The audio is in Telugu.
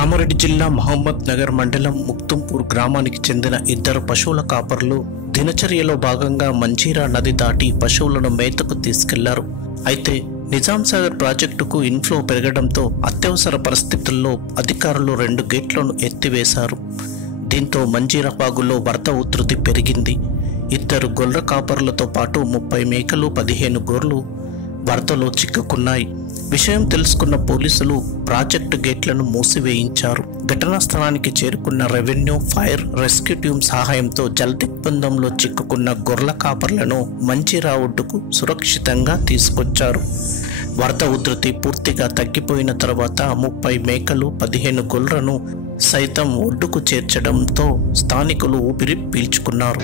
కామారెడ్డి జిల్లా మహమ్మద్ నగర్ మండలం ముక్తుంపూర్ గ్రామానికి చెందిన ఇద్దరు పశువుల కాపర్లు దినచర్యలో భాగంగా మంజీరా నది దాటి పశువులను మేతకు తీసుకెళ్లారు. అయితే నిజాం సాగర్ ప్రాజెక్టుకు ఇన్ఫ్లో పెరగడంతో అత్యవసర పరిస్థితుల్లో అధికారులు 2 గేట్లను ఎత్తివేశారు. దీంతో మంజీరా వాగులో వరద ఉధృతి పెరిగింది. ఇద్దరు గొర్రె కాపర్లతో పాటు 30 మేకలు 15 గొర్రెలు వరదలో చిక్కుకున్నాయి. విషయం తెలుసుకున్న పోలీసులు ప్రాజెక్టు గేట్లను మూసివేయించారు. ఘటనా స్థలానికి చేరుకున్న రెవెన్యూ, ఫైర్, రెస్క్యూ టీం సహాయంతో జలదిగ్బంధంలో చిక్కుకున్న గొర్రెల కాపర్లను మంజీరా ఒడ్డుకు సురక్షితంగా తీసుకొచ్చారు. వరద ఉధృతి పూర్తిగా తగ్గిపోయిన తర్వాత 30 మేకలు 15 గొర్రెలను సైతం ఒడ్డుకు చేర్చడంతో స్థానికులు ఊపిరి పీల్చుకున్నారు.